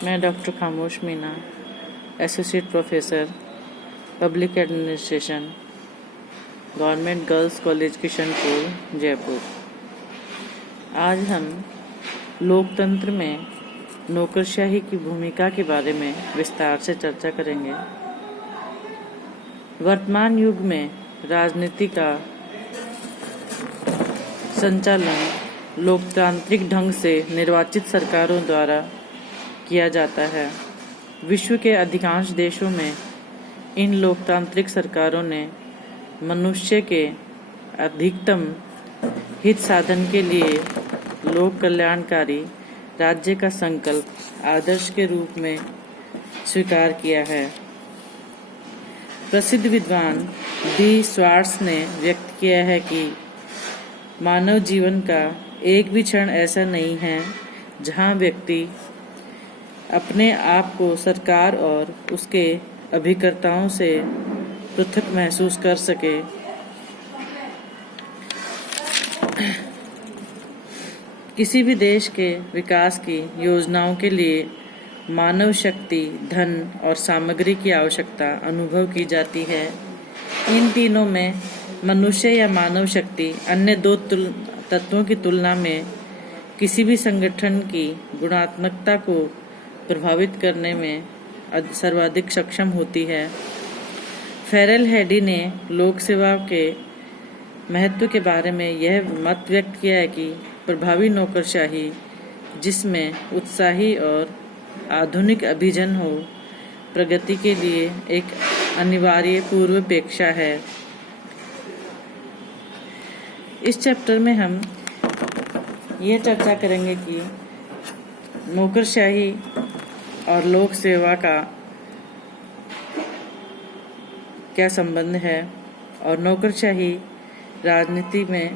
मैं डॉक्टर खामोश Meena, associate professor public administration, government girls college Kishanpur, Jaipur. आज हम लोकतंत्र में नौकरशाही की भूमिका के बारे में विस्तार से चर्चा करेंगे। वर्तमान युग में राजनीति का संचालन लोकतांत्रिक ढंग से निर्वाचित सरकारों द्वारा किया जाता है। विश्व के अधिकांश देशों में इन लोकतांत्रिक सरकारों ने मनुष्य के अधिकतम हित साधन के लिए लोक कल्याणकारी राज्य का संकल्प आदर्श के रूप में स्वीकार किया है। प्रसिद्ध विद्वान डी स्वार्ट्स ने व्यक्त किया है कि मानव जीवन का एक भी क्षण ऐसा नहीं है जहां व्यक्ति अपने आप को सरकार और उसके अभिकर्ताओं से पृथक महसूस कर सके। किसी भी देश के विकास की योजनाओं के लिए मानव शक्ति, धन और सामग्री की आवश्यकता अनुभव की जाती है। इन तीनों में मनुष्य या मानव शक्ति अन्य दो तत्वों की तुलना में किसी भी संगठन की गुणात्मकता को प्रभावित करने में सर्वाधिक सक्षम होती है। फेरल हैडी ने लोक सेवा के महत्व के बारे में यह मत व्यक्त किया है कि प्रभावी नौकरशाही, जिसमें उत्साही और आधुनिक अभिजन हो, प्रगति के लिए एक अनिवार्य पूर्वापेक्षा है। इस चैप्टर में हम यह चर्चा करेंगे कि नौकरशाही और लोक सेवा का क्या संबंध है और नौकरशाही राजनीति में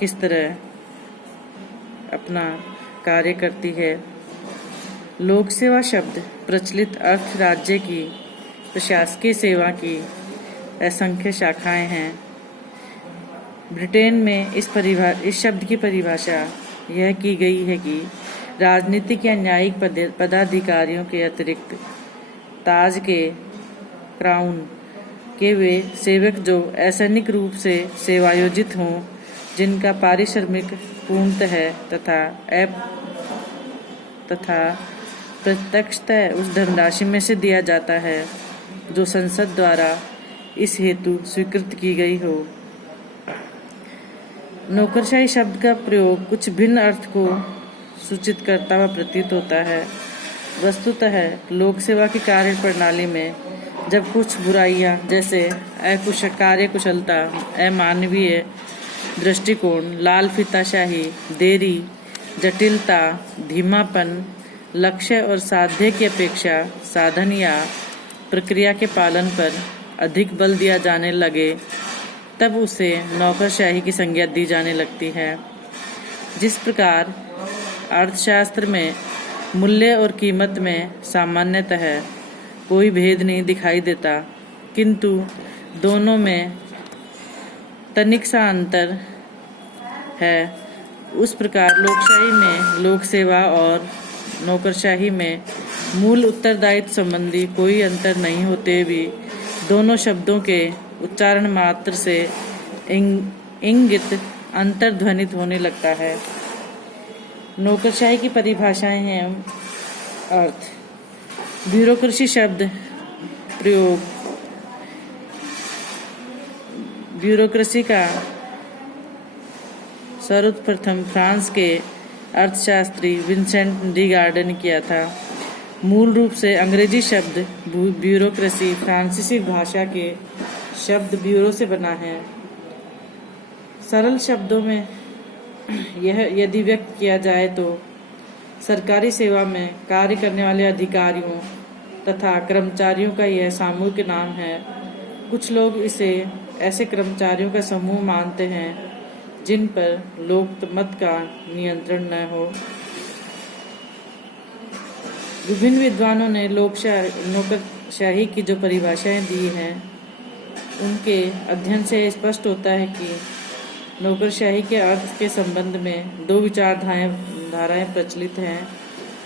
किस तरह अपना कार्य करती है। लोक सेवा शब्द प्रचलित अर्थ राज्य की प्रशासकीय सेवा की असंख्य शाखाएं हैं। ब्रिटेन में इस शब्द की परिभाषा यह की गई है कि राजनीतिक या न्यायिक पदाधिकारियों के अतिरिक्त ताज के क्राउन के वे सेवक जो असैनिक रूप से सेवायोजित हों, जिनका पारिश्रमिक पूर्णतः तथा प्रत्यक्षतः उस धनराशि में से दिया जाता है जो संसद द्वारा इस हेतु स्वीकृत की गई हो। नौकरशाही शब्द का प्रयोग कुछ भिन्न अर्थ को सूचित करता हुआ प्रतीत होता है। वस्तुतः लोक सेवा की कार्य प्रणाली में जब कुछ बुराइयां जैसे कार्यकुशलता, अमानवीय दृष्टिकोण, लाल फीताशाही, देरी, जटिलता, धीमापन, लक्ष्य और साध्य की अपेक्षा साधन या प्रक्रिया के पालन पर अधिक बल दिया जाने लगे, तब उसे नौकरशाही की संज्ञा दी जाने लगती है। जिस प्रकार अर्थशास्त्र में मूल्य और कीमत में सामान्यतः कोई भेद नहीं दिखाई देता, किंतु दोनों में तनिक सा अंतर है, उस प्रकार लोकशाही में लोक सेवा और नौकरशाही में मूल उत्तरदायित्व संबंधी कोई अंतर नहीं होते भी दोनों शब्दों के उच्चारण मात्र से इंगित अंतर ध्वनित होने लगता है। नौकरशाही की परिभाषाएं हैं। अर्थ: ब्यूरोक्रेसी शब्द प्रयोग ब्यूरोक्रेसी का सर्वप्रथम फ्रांस के अर्थशास्त्री विंसेंट डी गार्डन ने किया था। मूल रूप से अंग्रेजी शब्द ब्यूरोक्रेसी फ्रांसीसी भाषा के शब्द ब्यूरो से बना है। सरल शब्दों में यह यदि व्यक्त किया जाए तो सरकारी सेवा में कार्य करने वाले अधिकारियों तथा कर्मचारियों का यह सामूहिक नाम है। कुछ लोग इसे ऐसे कर्मचारियों का समूह मानते हैं जिन पर लोकमत का नियंत्रण न हो। विभिन्न विद्वानों ने नौकरशाही की जो परिभाषाएं दी हैं, उनके अध्ययन से स्पष्ट होता है कि नौकरशाही के अर्थ के संबंध में दो विचारधाराएं प्रचलित हैं।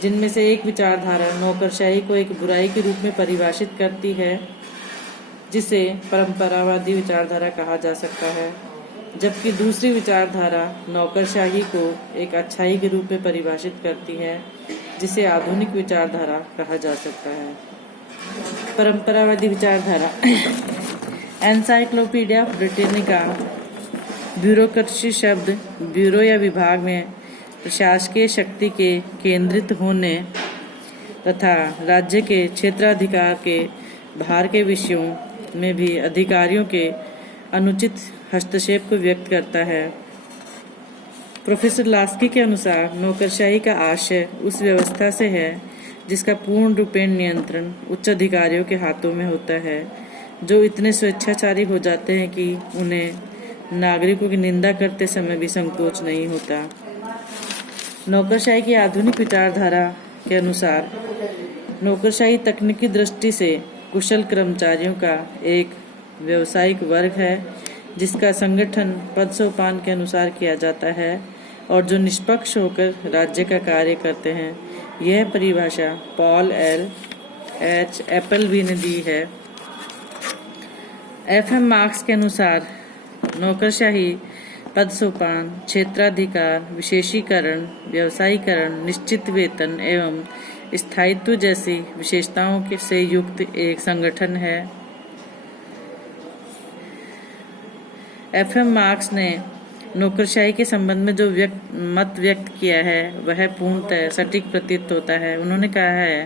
जिनमें से एक विचारधारा नौकरशाही को एक बुराई के रूप में परिभाषित करती है, जिसे परंपरावादी विचारधारा कहा जा सकता है, जबकि दूसरी विचारधारा नौकरशाही को एक अच्छाई के रूप में परिभाषित करती है, जिसे आधुनिक विचारधारा कहा जा सकता है। परंपरावादी विचारधारा एनसाइक्लोपीडिया ब्रिटेनिका ब्यूरोक्रेसी शब्द ब्यूरो या विभाग में प्रशासकीय शक्ति के केंद्रित होने तथा राज्य के क्षेत्राधिकार के बाहर के विषयों में भी अधिकारियों के अनुचित हस्तक्षेप को व्यक्त करता है। प्रोफेसर लास्की के अनुसार नौकरशाही का आशय उस व्यवस्था से है जिसका पूर्ण रूपेण नियंत्रण उच्च अधिकारियों के हाथों में होता है, जो इतने स्वेच्छाचारी हो जाते हैं कि उन्हें नागरिकों की निंदा करते समय भी संकोच नहीं होता। नौकरशाही की आधुनिक विचारधारा के अनुसार नौकरशाही तकनीकी दृष्टि से कुशल कर्मचारियों का एक व्यावसायिक वर्ग है, जिसका संगठन पद सोपान के अनुसार किया जाता है और जो निष्पक्ष होकर राज्य का कार्य करते हैं। यह परिभाषा पॉल एल एच एप्पलबी ने दी है। एफ.एम. मार्क्स के अनुसार नौकरशाही पद सोपान, क्षेत्राधिकार, विशेषीकरण, व्यवसायीकरण, निश्चित वेतन एवं स्थायित्व जैसी विशेषताओं से युक्त एक संगठन है। एफ.एम. मार्क्स ने नौकरशाही के संबंध में जो मत व्यक्त किया है वह पूर्णतः सटीक प्रतीत होता है। उन्होंने कहा है,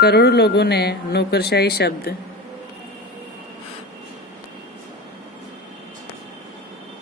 करोड़ों लोगों ने नौकरशाही शब्द